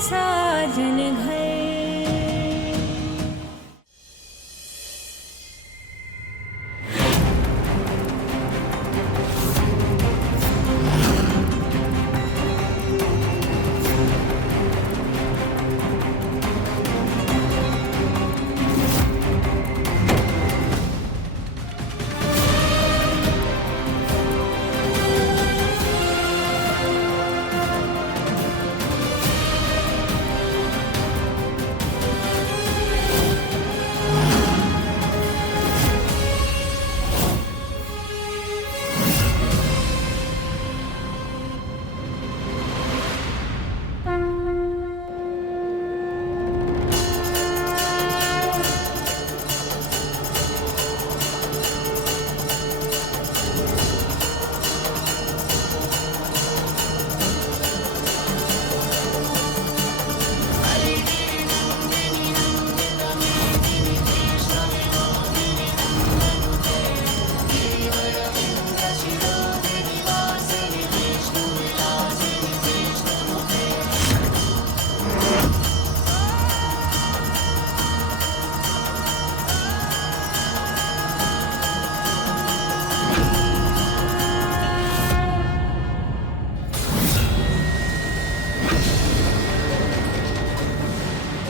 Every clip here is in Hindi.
साजन घर।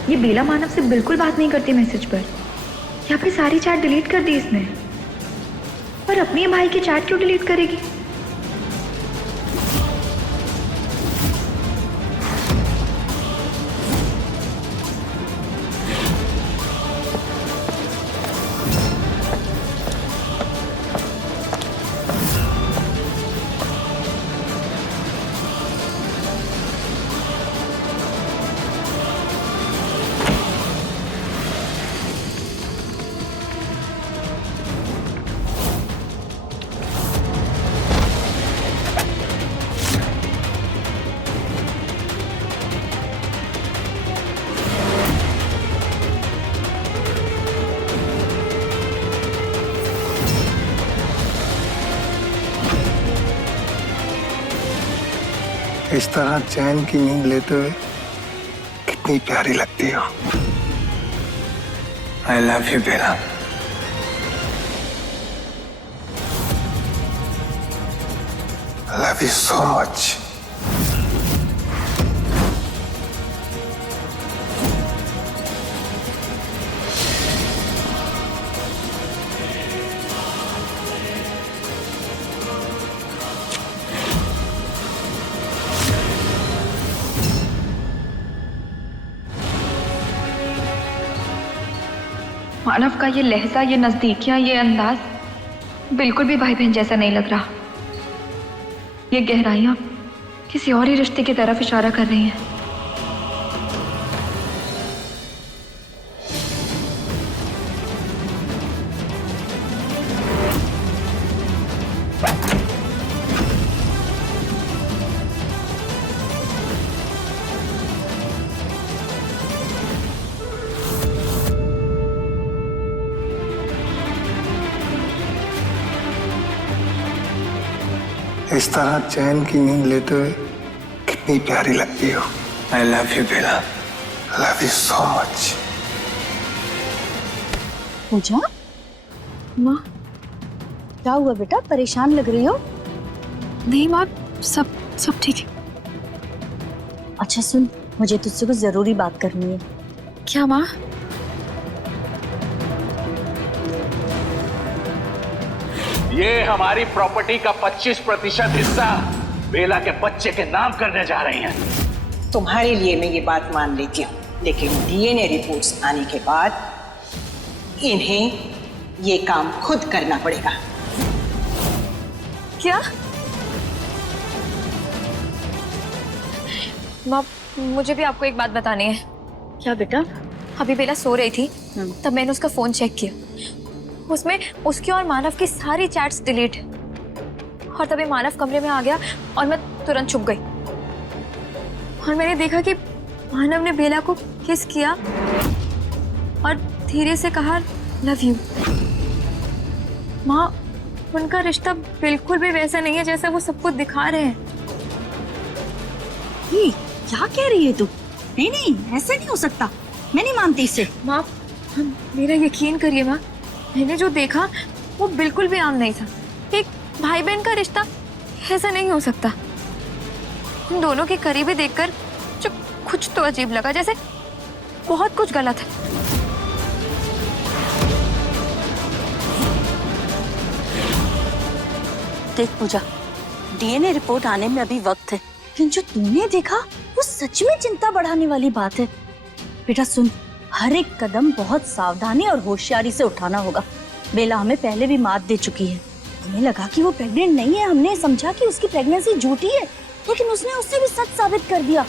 ये बेला मानव से बिल्कुल बात नहीं करती मैसेज पर, या फिर सारी चैट डिलीट कर दी इसने। पर अपने भाई की चैट क्यों डिलीट करेगी? इस तरह चैन की नींद लेते हुए कितनी प्यारी लगती हो। I love you Bela. I love you so much. Manav का ये लहजा, ये नजदीकियां, ये अंदाज बिल्कुल भी भाई बहन जैसा नहीं लग रहा। ये गहराइयां किसी और ही रिश्ते की तरफ इशारा कर रही हैं। इस तरह चैन की नींद लेते हुए कितनी प्यारी लगती हो। I love you Bela. I love you so much. Puja, माँ, क्या हुआ बेटा? परेशान लग रही हो? नहीं माँ, सब ठीक है। अच्छा सुन, मुझे तुझसे कुछ जरूरी बात करनी है। क्या माँ? ये हमारी प्रॉपर्टी का 25% हिस्सा बेला के बच्चे के नाम करने जा रही हैं। तुम्हारे लिए मैं ये बात मान लेती हूँ, लेकिन डीएनए रिपोर्ट्स आने के बाद इन्हें ये काम खुद करना पड़ेगा। क्या? माँ, मुझे भी आपको एक बात बतानी है। क्या बेटा? अभी बेला सो रही थी, तब मैंने उसका फोन चेक किया। उसमें उसकी और मानव की सारी चैट्स डिलीट, और तभी मानव कमरे में आ गया और मैं तुरंत छुप गई। और मैंने देखा कि मानव ने बेला को किस किया और धीरे से कहा लव यू। माँ, उनका रिश्ता बिल्कुल भी वैसा नहीं है जैसा वो सबको दिखा रहे हैं। ये क्या कह रही है तू? नहीं नहीं, ऐसे नहीं हो सकता, मैं नहीं मानती इसे। माँ, मेरा यकीन करिए माँ, मैंने जो देखा वो बिल्कुल भी आम नहीं था। एक भाई बहन का रिश्ता ऐसा नहीं हो सकता। उन दोनों के करीबी देखकर जो कुछ तो अजीब लगा, जैसे बहुत कुछ गलत है। देख पूजा, डीएनए रिपोर्ट आने में अभी वक्त है, लेकिन जो तूने देखा वो सच में चिंता बढ़ाने वाली बात है। बेटा सुन, हर एक कदम बहुत सावधानी और होशियारी से उठाना होगा। बेला हमें पहले भी मात दे चुकी है। हमें लगा कि वो प्रेग्नेंट नहीं है, हमने समझा कि उसकी प्रेगनेंसी झूठी है, लेकिन उसने उससे भी सच साबित कर दिया।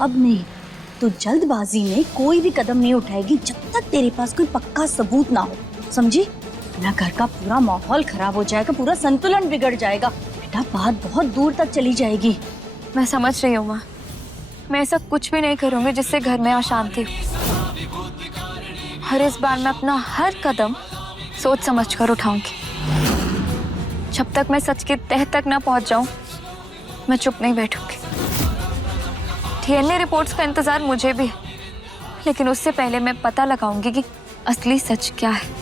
अब नहीं, तो जल्दबाजी में कोई भी कदम नहीं उठाएगी जब तक तेरे पास कोई पक्का सबूत ना हो, समझी? ना घर का पूरा माहौल खराब हो जाएगा, पूरा संतुलन बिगड़ जाएगा। बेटा बात बहुत दूर तक चली जाएगी। मैं समझ रही हूँ माँ, मैं ऐसा कुछ भी नहीं करूँगी जिससे घर में अशांति हो। हर इस बार मैं अपना हर कदम सोच समझ कर उठाऊंगी। जब तक मैं सच के तह तक ना पहुंच जाऊं, मैं चुप नहीं बैठूंगी। डीएनए रिपोर्ट्स का इंतजार मुझे भी है, लेकिन उससे पहले मैं पता लगाऊंगी कि असली सच क्या है।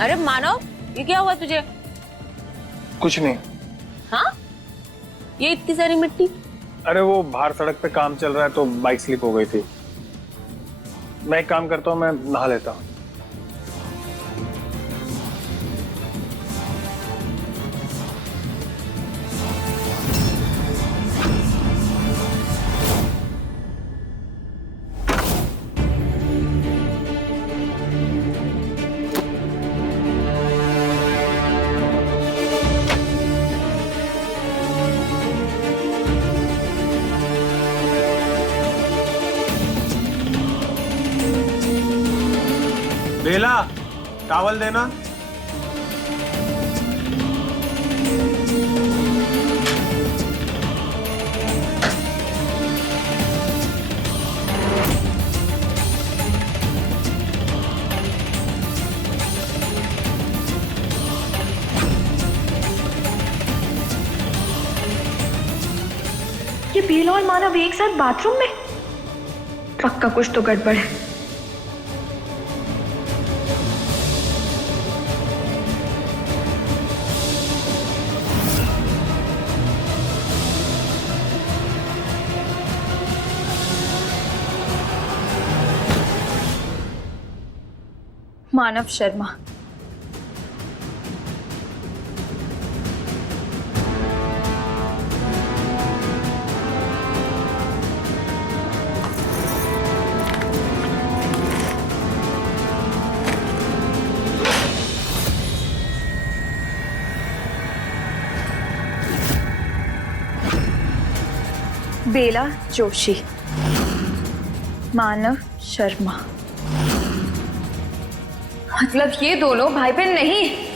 अरे मानव, ये क्या हुआ तुझे? कुछ नहीं। हाँ, ये इतनी सारी मिट्टी। अरे वो बाहर सड़क पे काम चल रहा है तो बाइक स्लिप हो गई थी। मैं एक काम करता हूँ, मैं नहा लेता हूँ। बेला, टॉवल देना। ये बेला और मानव एक साथ बाथरूम में? पक्का कुछ तो गड़बड़ है। मानव शर्मा, बेला जोशी, मानव शर्मा। मतलब ये दोनों भाई बहन नहीं?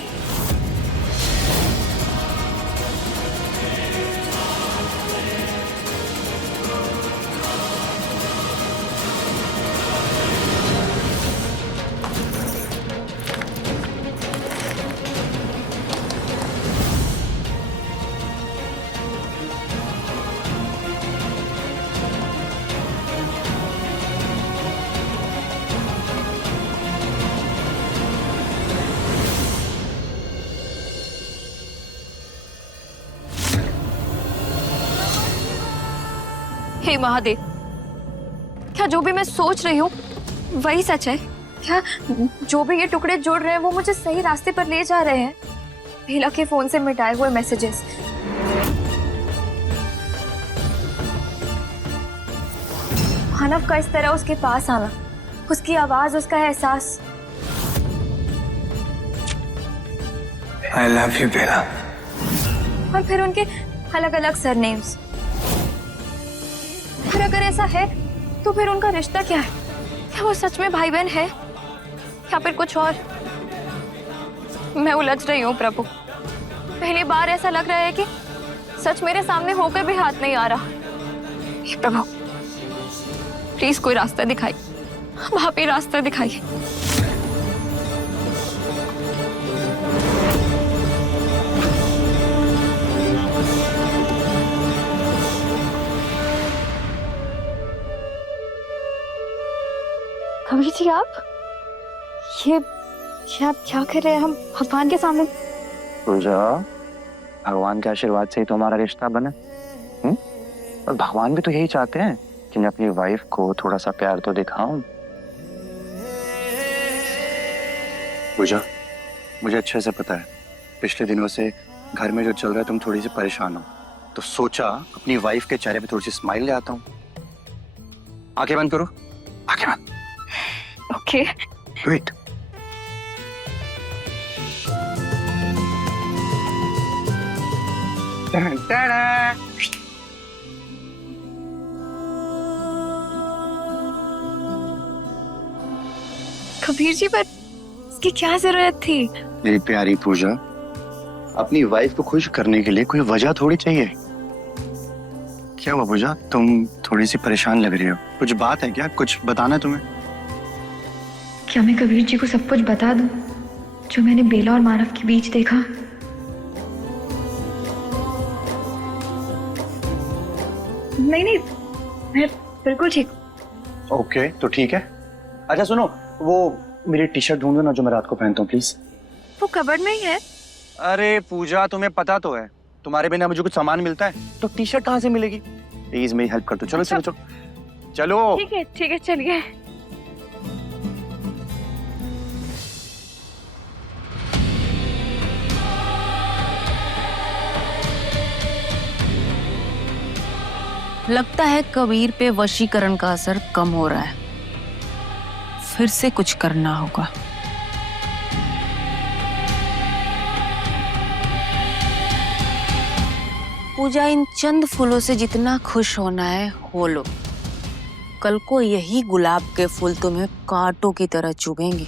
हे महादेव, क्या जो भी मैं सोच रही हूँ वही सच है? क्या जो भी ये टुकड़े जोड़ रहे हैं वो मुझे सही रास्ते पर ले जा रहे हैं? बेला के फोन से मिटाए हुए मैसेजेस, मानव का इस तरह उसके पास आना, उसकी आवाज, उसका एहसास। I love you, बेला। और फिर उनके अलग अलग सरनेम्स। फिर अगर ऐसा है तो फिर उनका रिश्ता क्या है? क्या वो सच में भाई बहन है या फिर कुछ और? मैं उलझ रही हूँ प्रभु। पहली बार ऐसा लग रहा है कि सच मेरे सामने होकर भी हाथ नहीं आ रहा। हे प्रभु, प्लीज कोई रास्ता दिखाइए, वहां पे रास्ता दिखाइए। कबीर जी आप ये आप क्या कर रहे हैं हम भगवान के सामने? पूजा, भगवान के आशीर्वाद से ही तो हमारा रिश्ता बना। और भगवान भी तो यही चाहते हैं कि मैं अपनी वाइफ को थोड़ा सा प्यार तो दिखाऊं। पूजा, मुझे अच्छे से पता है पिछले दिनों से घर में जो चल रहा है तुम थोड़ी सी परेशान हो, तो सोचा अपनी वाइफ के चेहरे पे थोड़ी सी स्माइल ले आता हूँ। आंखें बंद करो, आंखें बंद। ओके। वेट। कबीर जी पर इसकी क्या जरूरत थी? मेरी प्यारी पूजा, अपनी वाइफ को खुश करने के लिए कोई वजह थोड़ी चाहिए। क्या हुआ पूजा, तुम थोड़ी सी परेशान लग रही हो, कुछ बात है क्या? कुछ बताना है तुम्हें? क्या मैं कबीर जी को सब कुछ बता दूं जो मैंने बेला और मानव के बीच देखा? नहीं, मैं बिल्कुल ठीक। ओके, तो ठीक है। अच्छा सुनो, वो मेरी टी शर्ट ढूंढो ना जो मैं रात को पहनता हूँ प्लीज। वो कबर्ड में ही है। अरे पूजा, तुम्हें पता तो है तुम्हारे बिना मुझे कुछ सामान मिलता है, तो टी शर्ट कहाँ से मिलेगी? प्लीज मेरी हेल्प कर दो। चलो अच्छा। चलो चलो चलो। ठीक है चलिए। लगता है कबीर पे वशीकरण का असर कम हो रहा है, फिर से कुछ करना होगा। पूजा, इन चंद फूलों से जितना खुश होना है हो लो। कल को यही गुलाब के फूल तुम्हें कांटों की तरह चुभेंगे।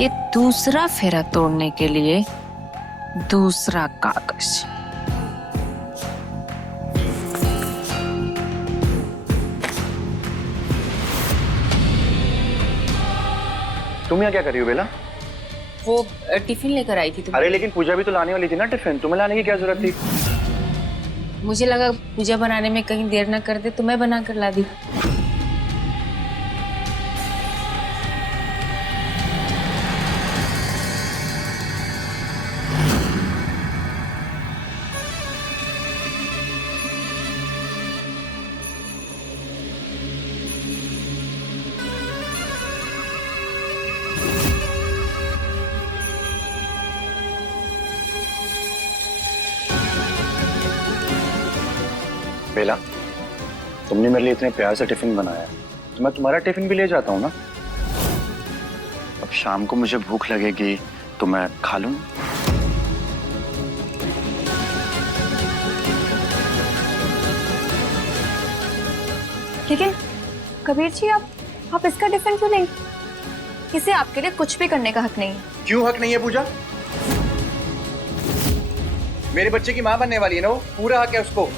ये दूसरा फेरा तोड़ने के लिए दूसरा कागज। तुम यहाँ क्या कर रही हो बेला? वो टिफिन लेकर आई थी अरे लेकिन पूजा भी तो लाने वाली थी ना टिफिन, तुम्हें लाने की क्या जरूरत थी? मुझे लगा पूजा बनाने में कहीं देर न कर दे तो मैं बना कर ला दी। बेला, तुमने मेरे लिए इतने प्यार से टिफिन बनाया है तो मैं तुम्हारा टिफिन भी ले जाता हूँ ना। अब शाम को मुझे भूख लगेगी तो मैं खा लूँ। लेकिन कबीर जी आप इसका टिफिन क्यों लेंगे? इसे आपके लिए कुछ भी करने का हक नहीं है। क्यों हक नहीं है पूजा? मेरे बच्चे की माँ बनने वाली है ना, वो पूरा हक है उसको।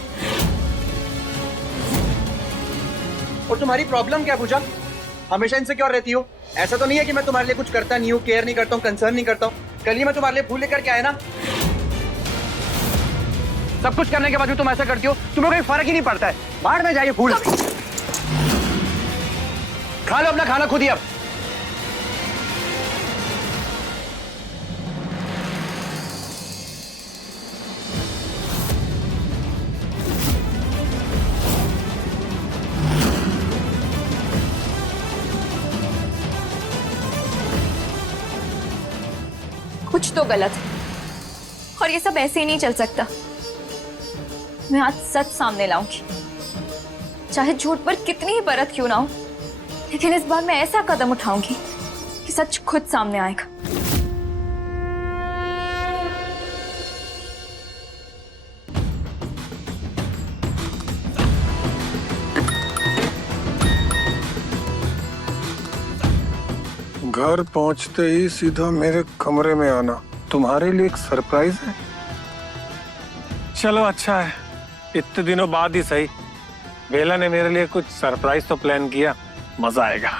और तुम्हारी प्रॉब्लम क्या पूजा? हमेशा इनसिक्योर रहती हो। ऐसा तो नहीं है कि मैं तुम्हारे लिए कुछ करता नहीं हूँ, केयर नहीं करता हूँ, कंसर्न नहीं करता हूँ। कल ही मैं तुम्हारे लिए फूल लेकर के आया ना। सब कुछ करने के बाद भी तुम ऐसा करती हो, तुम्हें कोई फर्क ही नहीं पड़ता है। बाहर में जाइए फूल खा लो, अपना खाना खुद ही। अब कुछ तो गलत है और ये सब ऐसे ही नहीं चल सकता। मैं आज सच सामने लाऊंगी, चाहे झूठ पर कितनी ही परत क्यों ना हो, लेकिन इस बार मैं ऐसा कदम उठाऊंगी कि सच खुद सामने आएगा। घर पहुंचते ही सीधा मेरे कमरे में आना। तुम्हारे लिए एक सरप्राइज है। चलो अच्छा है, इतने दिनों बाद ही सही बेला ने मेरे लिए कुछ सरप्राइज तो प्लान किया, मजा आएगा।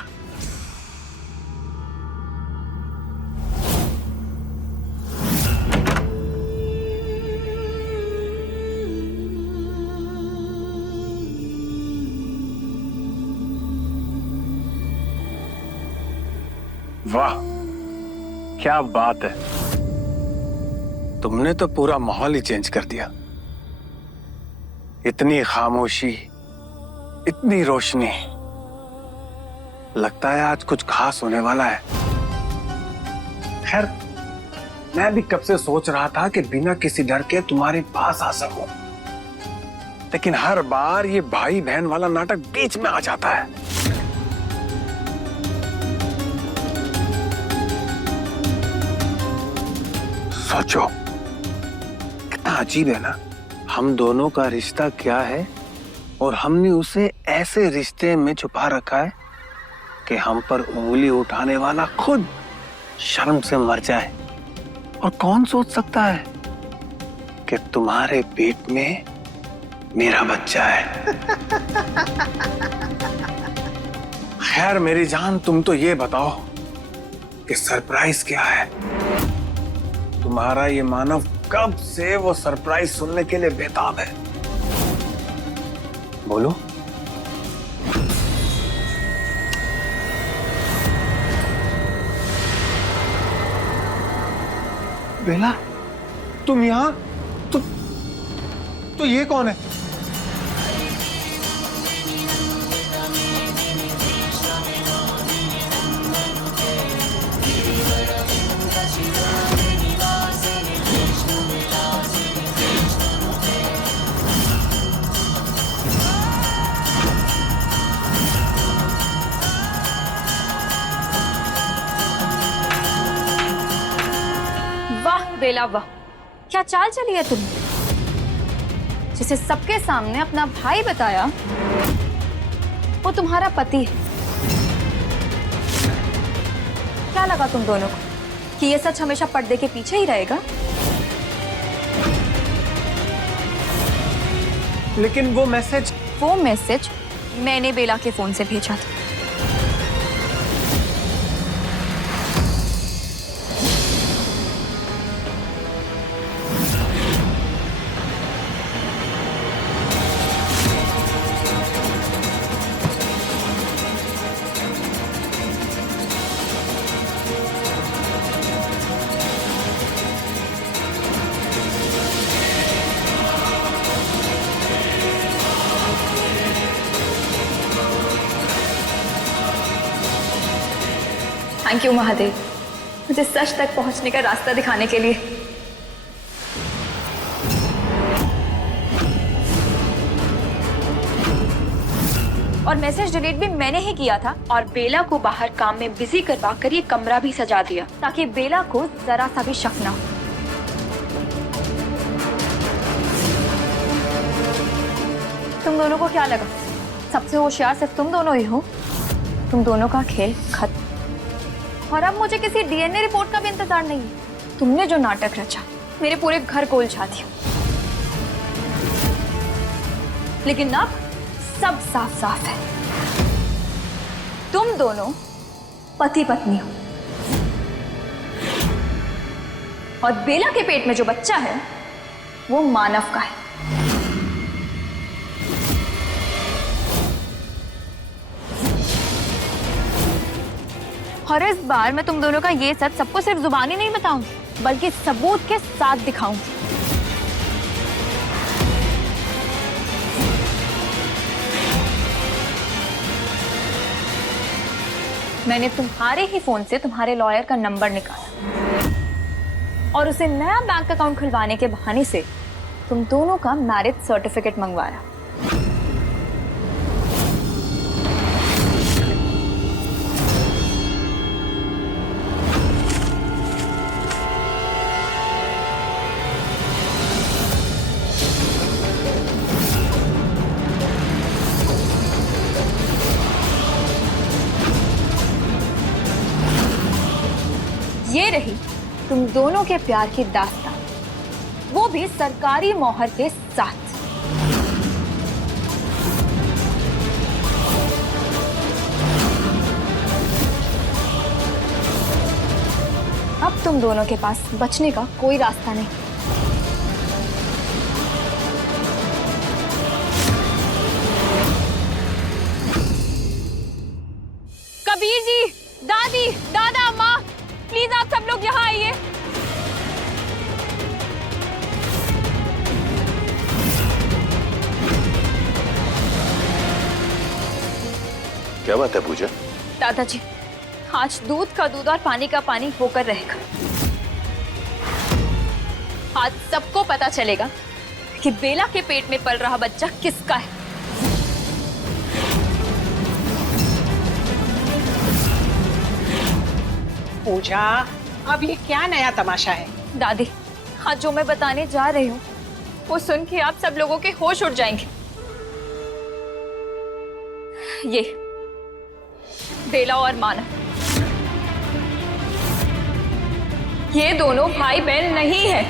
वाह क्या बात है, तुमने तो पूरा माहौल ही चेंज कर दिया। इतनी खामोशी, इतनी रोशनी, लगता है आज कुछ खास होने वाला है। खैर मैं भी कब से सोच रहा था कि बिना किसी डर के तुम्हारे पास आ सकूं, लेकिन हर बार ये भाई बहन वाला नाटक बीच में आ जाता है। सोचो कितना अजीब है ना, हम दोनों का रिश्ता क्या है और हमने उसे ऐसे रिश्ते में छुपा रखा है कि हम पर उंगली उठाने वाला खुद शर्म से मर जाए। और कौन सोच सकता है कि तुम्हारे पेट में मेरा बच्चा है। खैर मेरी जान, तुम तो ये बताओ कि सरप्राइज क्या है। तुम्हारा ये मानव कब से वो सरप्राइज सुनने के लिए बेताब है, बोलो। बेला तुम यहां, तो ये कौन है? बेला वाह, क्या चाल चली है तुमने? जिसे सबके सामने अपना भाई बताया वो तुम्हारा पति है। क्या लगा तुम दोनों को कि ये सच हमेशा पर्दे के पीछे ही रहेगा? लेकिन वो मैसेज मैंने बेला के फोन से भेजा था। थैंक यू महादेव, मुझे सच तक पहुंचने का रास्ता दिखाने के लिए। और मैसेज डिलीट भी मैंने ही किया था और बेला को बाहर काम में बिजी करवा कर ये कमरा भी सजा दिया ताकि बेला को जरा सा भी शक ना हो। तुम दोनों को क्या लगा सबसे होशियार सिर्फ तुम दोनों ही हो? तुम दोनों का खेल खत्म। और अब मुझे किसी डीएनए रिपोर्ट का भी इंतजार नहीं है। तुमने जो नाटक रचा मेरे पूरे घर को उलझा दिया। लेकिन अब सब साफ साफ है, तुम दोनों पति पत्नी हो और बेला के पेट में जो बच्चा है वो मानव का है। और इस बार मैं तुम दोनों का ये सच सबको सिर्फ जुबानी नहीं बताऊंगी बल्कि सबूत के साथ दिखाऊंगी। मैंने तुम्हारे ही फोन से तुम्हारे लॉयर का नंबर निकाला और उसे नया बैंक अकाउंट खुलवाने के बहाने से तुम दोनों का मैरिज सर्टिफिकेट मंगवाया। ये रही तुम दोनों के प्यार की दास्तान वो भी सरकारी मोहर के साथ। अब तुम दोनों के पास बचने का कोई रास्ता नहीं। कबीर जी, दादी, दादा, माँ, प्लीज आप सब लोग यहाँ आइए। क्या बात है पूजा? दादाजी, आज दूध का दूध और पानी का पानी होकर रहेगा। आज सबको पता चलेगा कि बेला के पेट में पल रहा बच्चा किसका है। पूजा, अब ये क्या नया तमाशा है? दादी, आज जो मैं बताने जा रही हूँ वो सुन के आप सब लोगों के होश उड़ जाएंगे। ये बेला और मानव, ये दोनों भाई बहन नहीं है।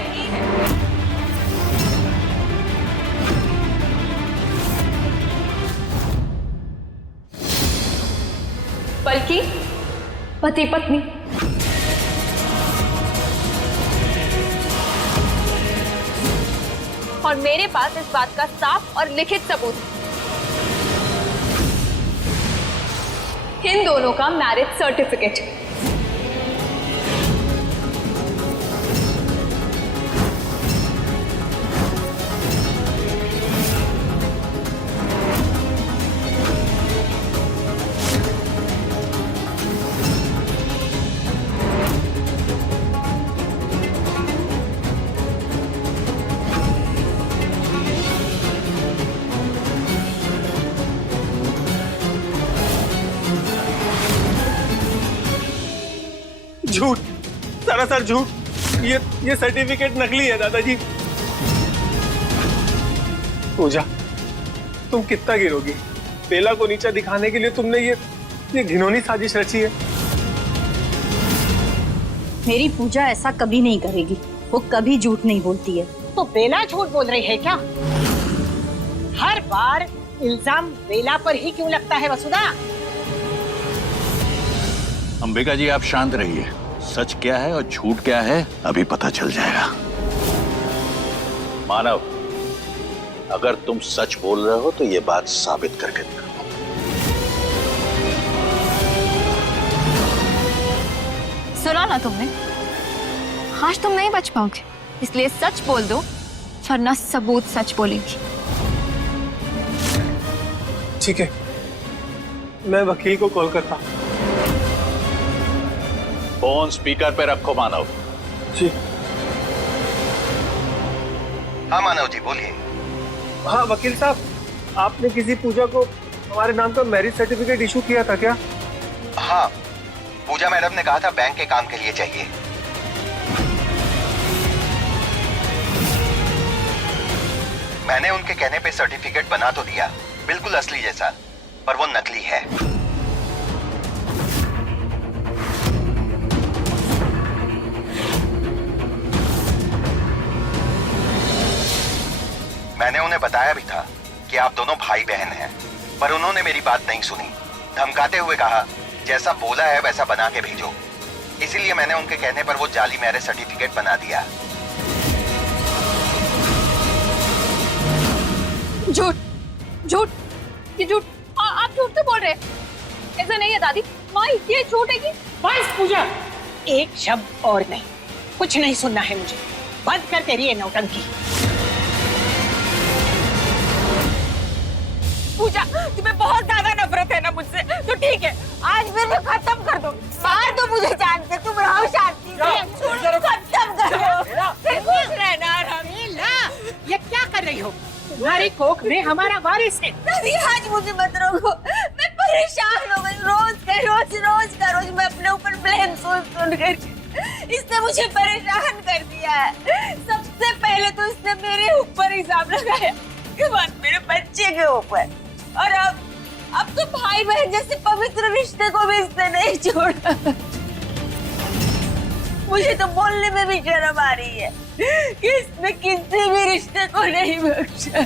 बल्कि पति पत्नी। और मेरे पास इस बात का साफ और लिखित सबूत है। इन दोनों का मैरिज सर्टिफिकेट। झूठ, सरासर झूठ। ये सर्टिफिकेट नकली है दादाजी। पूजा, तुम कितना गिरोगी? बेला को नीचा दिखाने के लिए तुमने ये घिनौनी साजिश रची है। मेरी पूजा ऐसा कभी नहीं करेगी, वो कभी झूठ नहीं बोलती है। तो बेला झूठ बोल रही है क्या? हर बार इल्जाम बेला पर ही क्यों लगता है वसुधा? अंबिका जी, आप शांत रहिए। सच क्या है और झूठ क्या है अभी पता चल जाएगा। मानव, अगर तुम सच बोल रहे हो तो ये बात साबित करके दिखाओ। सुना ना तुमने? आज तुम नहीं बच पाओगे, इसलिए सच बोल दो, वरना सबूत सच बोलेंगी। ठीक है, मैं वकील को कॉल करता हूं। फोन स्पीकर पे रखो मानव। जी। हाँ मानव जी, बोलिए। हाँ वकील साहब, आपने किसी पूजा को हमारे नाम का मैरिज सर्टिफिकेट इशू किया था क्या? हाँ, पूजा मैडम ने कहा था बैंक के काम के लिए चाहिए। मैंने उनके कहने पे सर्टिफिकेट बना तो दिया, बिल्कुल असली जैसा, पर वो नकली है। मैंने उन्हें बताया भी था कि आप दोनों भाई बहन हैं, पर उन्होंने मेरी बात नहीं सुनी। धमकाते हुए कहा, जैसा बोला है वैसा बना के भेजो। इसीलिए मैंने उनके कहने पर वो जाली मैरिज सर्टिफिकेट बना दिया। झूठ, झूठ, ये झूठ। आप झूठ तो बोल रहे हैं। ऐसा नहीं है दादी, माँ, ये झूठ है कि? बस पूजा, एक शब्द और नहीं, कुछ नहीं सुनना है मुझे। बंद कर तेरी ये नौटंकी। पूजा, तुम्हें बहुत ज्यादा नफरत है ना मुझसे, तो ठीक है, आज फिर खत्म कर दो। मार दो मुझे जान से, तुम रहो शांति से, खत्म करो, फिर खुश रहना आराम से। ये क्या कर रही हो? तुम्हारी कोख में हमारा वारिस है। दादी, आज मुझे मत रोको, मैं परेशान हो गई। रोज मैं अपने ऊपर ब्लेम सुन कर इसने मुझे परेशान कर दिया है। सबसे पहले तो इसने मेरे ऊपर इल्जाम लगाया, उसके बाद मेरे बच्चे के ऊपर, और अब तो भाई बहन जैसे पवित्र रिश्ते को भी इसने नहीं छोड़ा। मुझे तो बोलने में भी शर्म आ रही है कि इसने किसी भी रिश्ते को नहीं बख्शा।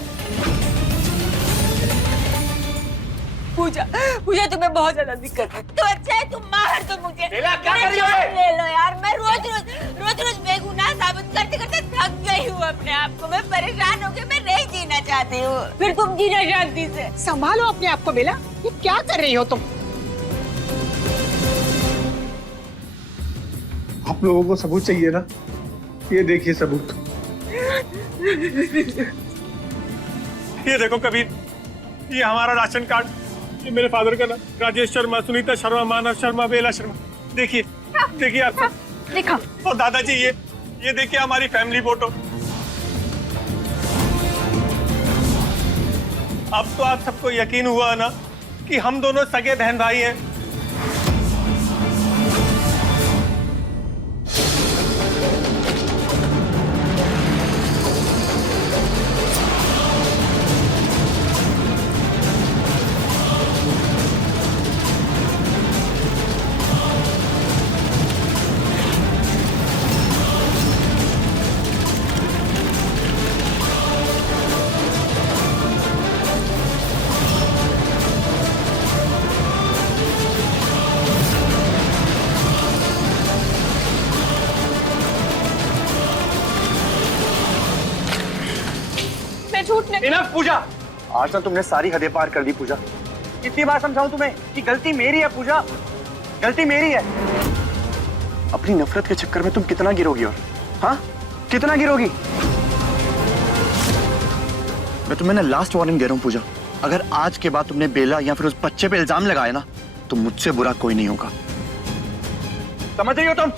पूजा पूजा तुम्हें बहुत ज्यादा दिक्कत है तो अच्छा है तुम मार दो मुझे। बेला, क्या कर रही हो? ले लो यार, मैं रोज बेगुनाह साबित करते करते थक गई हूँ अपने आप को। मैं परेशान हो गई, मैं नहीं जीना चाहती हूँ। फिर तुम जीना शांति से। संभालो अपने आप को बेला, ये क्या कर रही हो तुम? आप लोगों को सबूत चाहिए ना, ये देखिए सबूत। ये देखो कबीर, ये हमारा राशन कार्ड, ये मेरे फादर का नाम राजेश शर्मा, सुनीता शर्मा, मानव शर्मा, बेला शर्मा। देखिए देखिए आप सब। देखा। और दादाजी ये देखिए हमारी फैमिली फोटो। अब तो आप सबको यकीन हुआ ना कि हम दोनों सगे बहन भाई हैं। इनफ पूजा, आज तो तुमने सारी हदें पार कर दी पूजा। कितनी बार समझाऊं तुम्हें कि गलती मेरी है पूजा, गलती मेरी है। अपनी नफरत के चक्कर में तुम कितना गिरोगी और हाँ कितना गिरोगी? मैं तुम्हें ना लास्ट वार्निंग दे रहा हूं पूजा, अगर आज के बाद तुमने बेला या फिर उस बच्चे पे इल्जाम लगाया ना तो मुझसे बुरा कोई नहीं होगा, समझ रही हो तुम?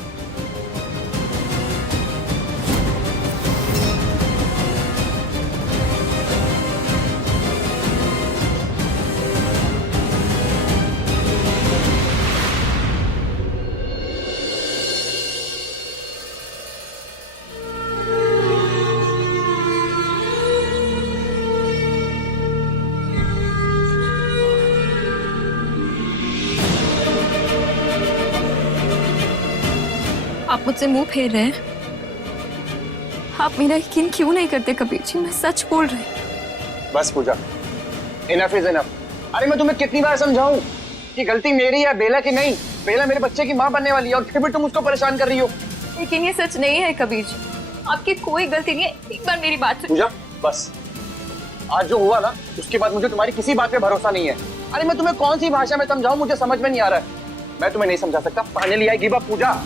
आप मुझसे मुंह फेर रहे हैं। आप मेरा यकीन क्यों नहीं करते कबीर जी? मैं सच बोल रही हूँ। बस पूजा, इनफ इज इनफ। अरे मैं तुम्हें कितनी बार समझाऊं कि गलती मेरी है, बेला की नहीं। बेला मेरे बच्चे की माँ बनने वाली है और फिर भी तुम उसको परेशान कर रही हो। लेकिन ये सच नहीं है कबीर जी, आपकी कोई गलती नहीं है। एक बार मेरी बात सुन। पूजा बस, आज जो हुआ ना उसके बाद मुझे तुम्हारी किसी बात पे भरोसा नहीं है। अरे मैं तुम्हें कौन सी भाषा में समझाऊं, मुझे समझ में नहीं आ रहा है। मैं तुम्हें नहीं समझा सकता। फाइनली आई गिव अप पूजा।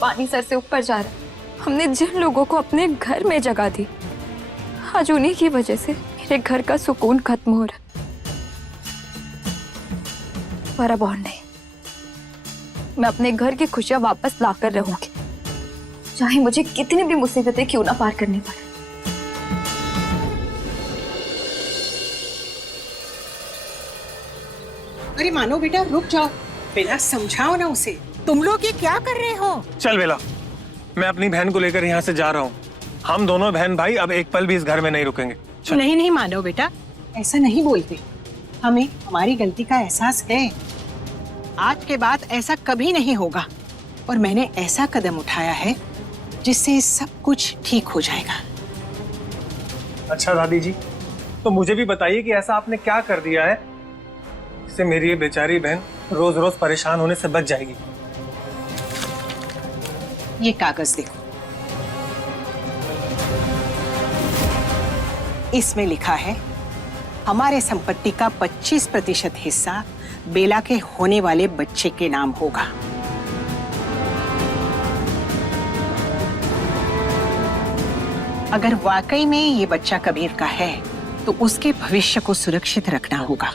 पानी सर से ऊपर जा रहा है। हमने जिन लोगों को अपने घर में जगह दी, आज उन्हीं की वजह से मेरे घर का सुकून खत्म हो रहा। पर अब और नहीं, मैं अपने घर की खुशियां वापस लाकर रहूंगी, चाहे मुझे कितनी भी मुसीबतें क्यों ना पार करनी पड़े। अरे मानो बेटा रुक जाओ, बेला समझाओ ना उसे। तुम लोग ये क्या कर रहे हो? चल बेला, मैं अपनी बहन को लेकर यहाँ से जा रहा हूँ। हम दोनों बहन भाई अब एक पल भी इस घर में नहीं रुकेंगे। चल। नहीं नहीं मानो बेटा, ऐसा नहीं बोलते। हमें हमारी गलती का एहसास है। आज के बाद ऐसा कभी नहीं होगा और मैंने ऐसा कदम उठाया है जिससे सब कुछ ठीक हो जाएगा। अच्छा दादी जी, तो मुझे भी बताइए कि ऐसा आपने क्या कर दिया है जिससे मेरी ये बेचारी बहन रोज रोज परेशान होने से बच जाएगी। ये कागज देखो, इसमें लिखा है हमारे संपत्ति का 25% हिस्सा बेला के होने वाले बच्चे के नाम होगा। अगर वाकई में ये बच्चा कबीर का है तो उसके भविष्य को सुरक्षित रखना होगा।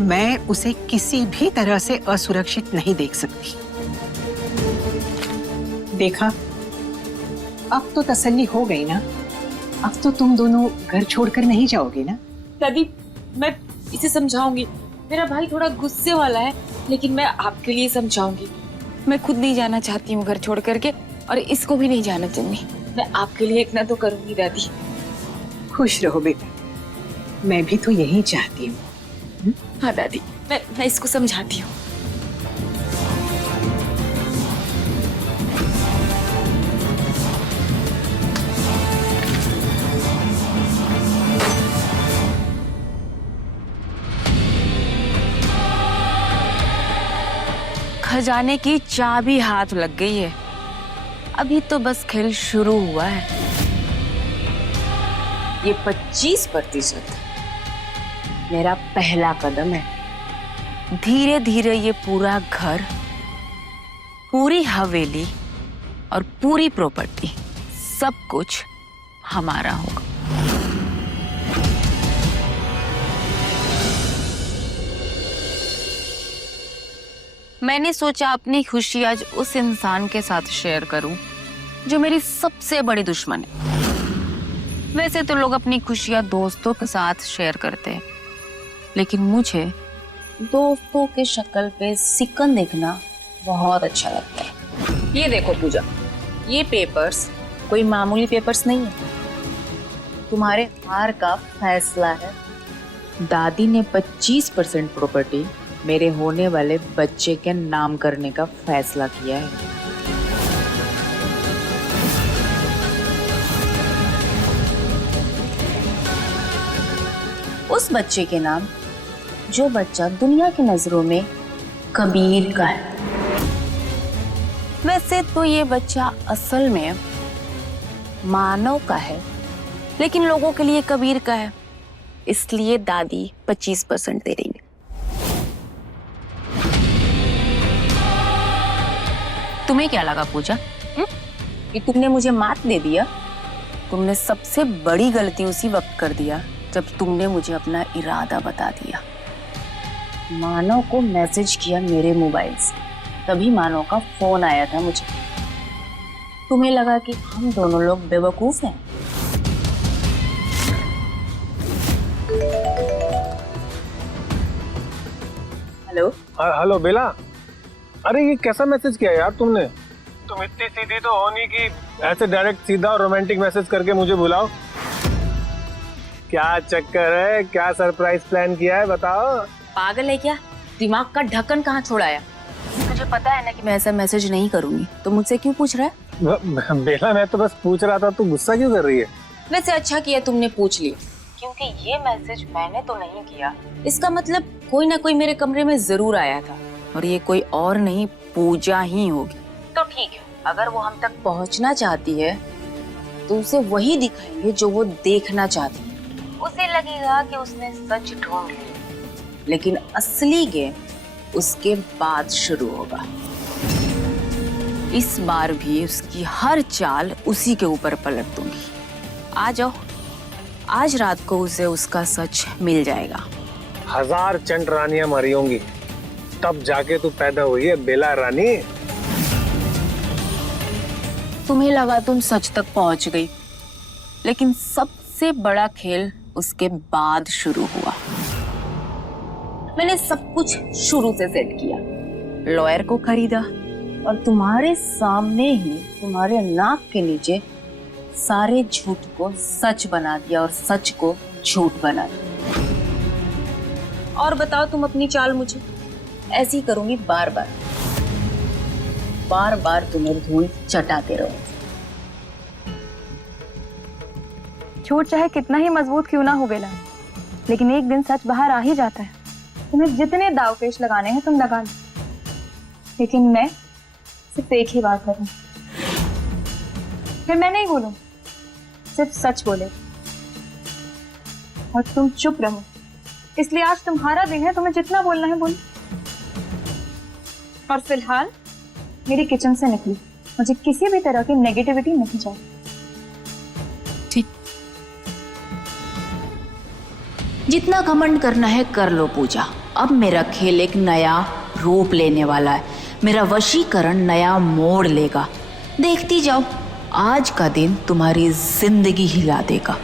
मैं उसे किसी भी तरह से असुरक्षित नहीं देख सकती। देखा, अब तो तसल्ली हो गई ना? अब तो तुम दोनों घर छोड़कर नहीं जाओगे ना? दादी, मैं इसे समझाऊंगी। मेरा भाई थोड़ा गुस्से वाला है, लेकिन मैं आपके लिए समझाऊंगी। मैं खुद नहीं जाना चाहती हूँ घर छोड़ करके, और इसको भी नहीं जाना चाहिए। मैं आपके लिए इतना तो करूंगी दादी। खुश रहो बेटा, मैं भी तो यही चाहती हूँ। हाँ दादी, मैं इसको समझाती हूँ। खजाने की चाबी हाथ लग गई है, अभी तो बस खेल शुरू हुआ है। ये 25% मेरा पहला कदम है। धीरे धीरे ये पूरा घर, पूरी हवेली और पूरी प्रॉपर्टी, सब कुछ हमारा होगा। मैंने सोचा अपनी खुशी आज उस इंसान के साथ शेयर करूं जो मेरी सबसे बड़ी दुश्मन है। वैसे तो लोग अपनी खुशियां दोस्तों के साथ शेयर करते हैं, लेकिन मुझे दोस्तों के शक्ल पे सिकन देखना बहुत अच्छा लगता है। ये देखो पूजा, ये पेपर्स कोई मामूली पेपर्स नहीं है, तुम्हारे हार का फैसला है। दादी ने 25% प्रॉपर्टी मेरे होने वाले बच्चे के नाम करने का फैसला किया है। उस बच्चे के नाम जो बच्चा दुनिया की नजरों में कबीर का है। वैसे तो ये बच्चा असल में मानव का है, लेकिन लोगों के लिए कबीर का है, इसलिए दादी 25% दे रही है। तुम्हें क्या लगा पूजा कि तुमने मुझे मात दे दिया? तुमने सबसे बड़ी गलती उसी वक्त कर दिया जब तुमने मुझे अपना इरादा बता दिया। मानव को मैसेज किया मेरे मोबाइल से, तभी मानव का फोन आया था मुझे। तुम्हें लगा कि हम दोनों लोग बेवकूफ हैं। हेलो हेलो बेला, अरे ये कैसा मैसेज किया यार तुमने? तुम इतनी सीधी तो हो नहीं कि ऐसे डायरेक्ट सीधा और रोमांटिक मैसेज करके मुझे बुलाओ। क्या चक्कर है? क्या सरप्राइज प्लान किया है बताओ। पागल है क्या? दिमाग का ढक्कन कहाँ छोड़ाया? मुझे पता है ना कि मैं ऐसा मैसेज नहीं करूंगी, तो मुझसे क्यों पूछ रहा है? बेला मैं तो बस पूछ रहा था, तू गुस्सा क्यों कर रही है? वैसे अच्छा किया तुमने पूछ लिया, क्योंकि ये मैसेज मैंने तो नहीं किया। इसका मतलब कोई ना कोई मेरे कमरे में जरूर आया था, और ये कोई और नहीं पूजा ही होगी। तो ठीक है, अगर वो हम तक पहुंचना चाहती है तो उसे वही दिखाएंगे जो वो देखना चाहती है। उसे लगेगा कि उसने सच ढूंढ लिया, लेकिन असली गेम उसके बाद शुरू होगा। इस बार भी उसकी हर चाल उसी के ऊपर पलट दूंगी। आ जाओ, आज रात को उसे उसका सच मिल जाएगा। 1000 चंड रानियां मरी होंगी, तब जाके तू पैदा हुई है बेला रानी। तुम्हें लगा तुम सच तक पहुंच गई, लेकिन सबसे बड़ा खेल उसके बाद शुरू हुआ। मैंने सब कुछ शुरू से सेट किया, लॉयर को खरीदा और तुम्हारे सामने ही तुम्हारे नाक के नीचे सारे झूठ को सच बना दिया और सच को झूठ बना दिया। और बताओ तुम अपनी चाल मुझे ऐसी करूंगी, बार बार बार बार तुम्हें धूल चटाते रहो। झूठ चाहे कितना ही मजबूत क्यों ना हो बेला, लेकिन एक दिन सच बाहर आ ही जाता है। तुम्हें जितने दावपेच लगाने हैं तुम लगा लो, लेकिन मैं सिर्फ एक ही बात करूं, फिर मैं नहीं बोलूं, सिर्फ सच बोले और तुम चुप रहो। इसलिए आज तुम्हारा दिन है, तुम्हें जितना बोलना है बोलो। और फिलहाल मेरी किचन से निकली, मुझे किसी भी तरह की नेगेटिविटी नहीं चाहिए। ठीक, जितना घमंड करना है कर लो पूजा। अब मेरा खेल एक नया रूप लेने वाला है, मेरा वशीकरण नया मोड़ लेगा। देखती जाओ, आज का दिन तुम्हारी जिंदगी हिला देगा।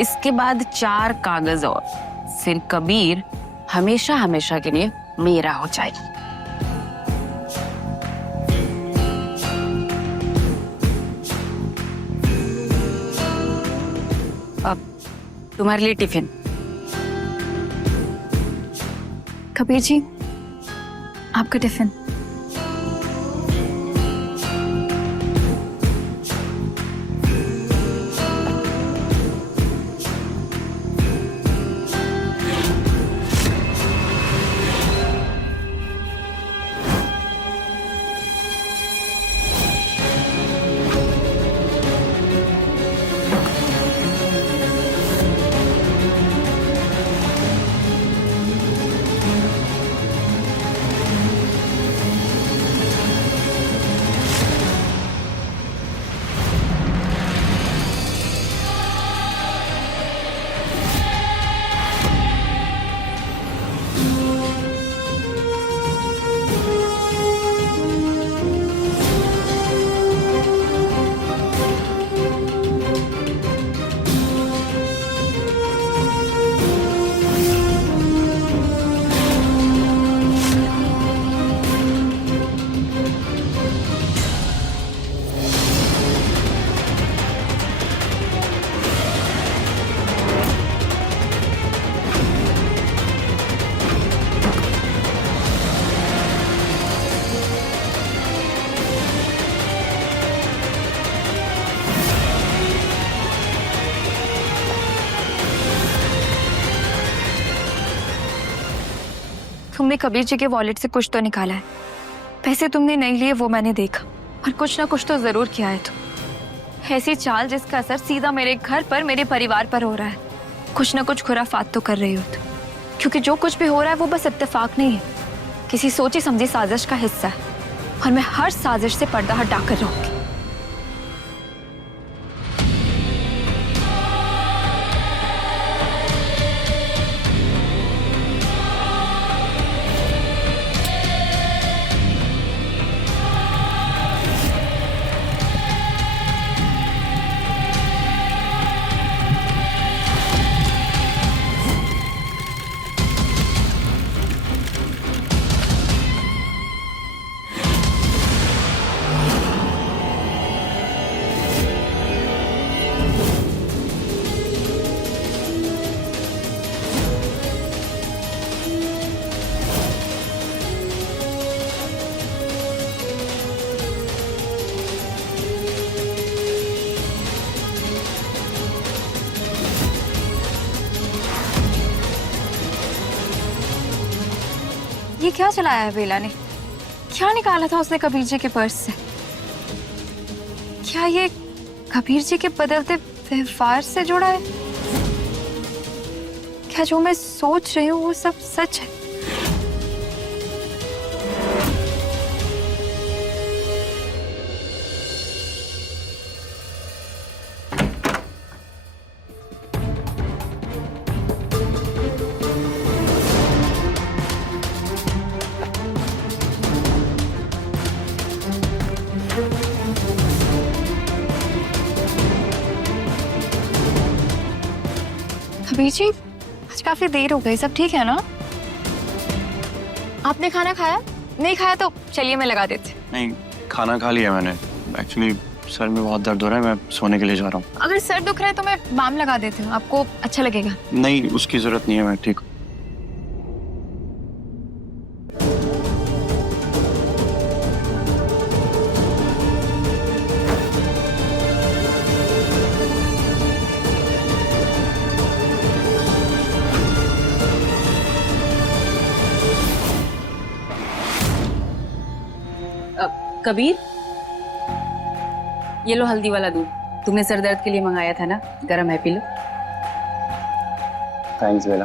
इसके बाद 4 कागज और, फिर कबीर हमेशा हमेशा के लिए मेरा हो जाएगी। अब तुम्हारे लिए टिफिन। कबीर जी, आपका टिफिन। तुमने कबीर जी के वॉलेट से कुछ तो निकाला है। पैसे तुमने नहीं लिए वो मैंने देखा, और कुछ ना कुछ तो जरूर किया है तुम। ऐसी चाल जिसका असर सीधा मेरे घर पर, मेरे परिवार पर हो रहा है। कुछ ना कुछ खुराफात तो कर रही हो तुम, क्योंकि जो कुछ भी हो रहा है वो बस इत्तेफाक नहीं है, किसी सोची समझी साजिश का हिस्सा है, और मैं हर साजिश से पर्दा हटाकर रहूंगी। ये क्या चलाया है बेला ने? क्या निकाला था उसने कबीर जी के पर्स से? क्या ये कबीर जी के बदलते व्यवहार से जुड़ा है? क्या जो मैं सोच रही हूँ वो सब सच है? कबीर जी, आज काफी देर हो गई, सब ठीक है ना? आपने खाना खाया? नहीं खाया तो चलिए मैं लगा देती। नहीं, खाना खा लिया मैंने। एक्चुअली सर में बहुत दर्द हो रहा है, मैं सोने के लिए जा रहा हूँ। अगर सर दुख रहा है तो मैं बाम लगा देती हूँ, आपको अच्छा लगेगा। नहीं, उसकी जरूरत नहीं है, मैं ठीक हूँ। कबीर, ये लो हल्दी वाला दूध, तुमने सर दर्द के लिए मंगाया था ना, गरम है, पी लो। थैंक्स बेला।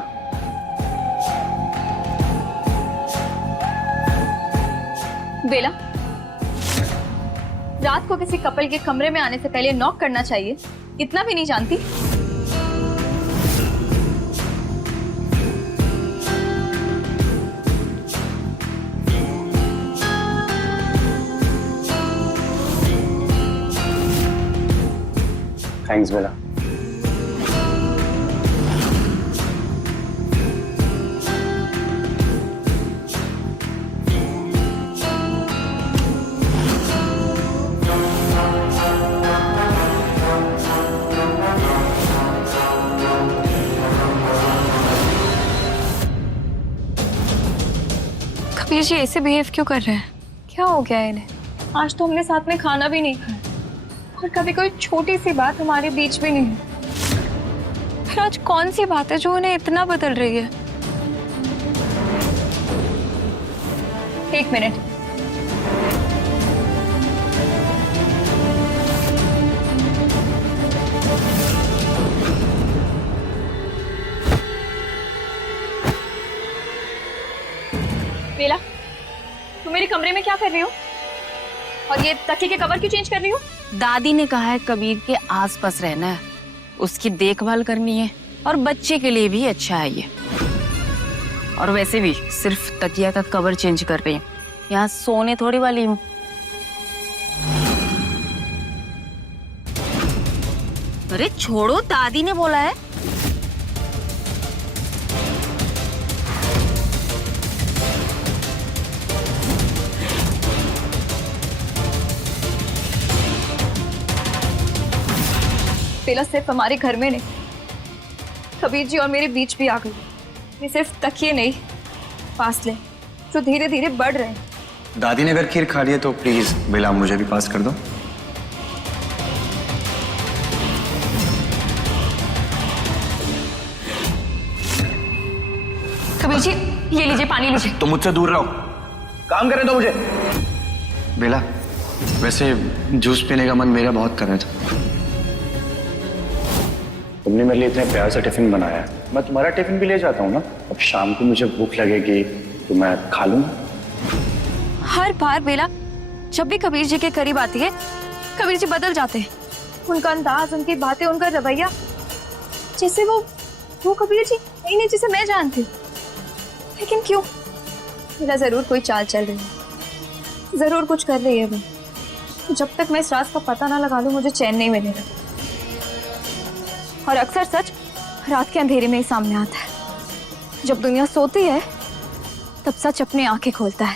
बेला, रात को किसी कपल के कमरे में आने से पहले नॉक करना चाहिए, इतना भी नहीं जानती? थैंक्स बेला। कबीर जी ऐसे बिहेव क्यों कर रहे हैं? क्या हो गया है इन्हें? आज तो हमने साथ में खाना भी नहीं खाया और कभी कोई छोटी सी बात हमारे बीच भी नहीं है। फिर आज कौन सी बात है जो उन्हें इतना बदल रही है? एक मिनट। बेला, तुम मेरे कमरे में क्या कर रही हो? और ये तकिए के कवर क्यों चेंज कर रही हो? दादी ने कहा है कबीर के आसपास रहना है, उसकी देखभाल करनी है और बच्चे के लिए भी अच्छा है ये। और वैसे भी सिर्फ तकिया का कवर चेंज कर रही हूँ, यहाँ सोने थोड़ी वाली हूँ। अरे छोड़ो, दादी ने बोला है। बेला सिर्फ हमारे घर में नहीं, कबीर जी और मेरे बीच भी आ गई। ये सिर्फ तकिए नहीं, फासले जो धीरे धीरे बढ़ रहे हैं। दादी ने अगर खीर खा ली है तो प्लीज बेला मुझे भी पास कर दो। कबीर जी ये लीजिए, पानी लीजिए। तो मुझसे दूर रहो, काम करे दो मुझे। बेला वैसे जूस पीने का मन मेरा बहुत कर रहा था। तुमने मेरे लिए इतने प्यार से टिफिन बनाया है, मैं तुम्हारा टिफिन भी ले जाता हूँ ना। अब शाम को मुझे भूख लगेगी तो मैं खा लूंगा। हर बार बेला जब भी कबीर जी के करीब आती है, कबीर जी बदल जाते हैं। उनका अंदाज, उनकी बातें, उनका रवैया, जैसे वो कबीर जी नहीं जिसे मैं जानती हूँ। लेकिन क्यों? मेरा जरूर कोई चाल चल रही है, जरूर कुछ कर रही है वो। जब तक मैं इस राज का पता ना लगा लूं मुझे चैन नहीं मिलेगा। और अक्सर सच रात के अंधेरे में ही सामने आता है। जब दुनिया सोती है तब सच अपनी आंखें खोलता है।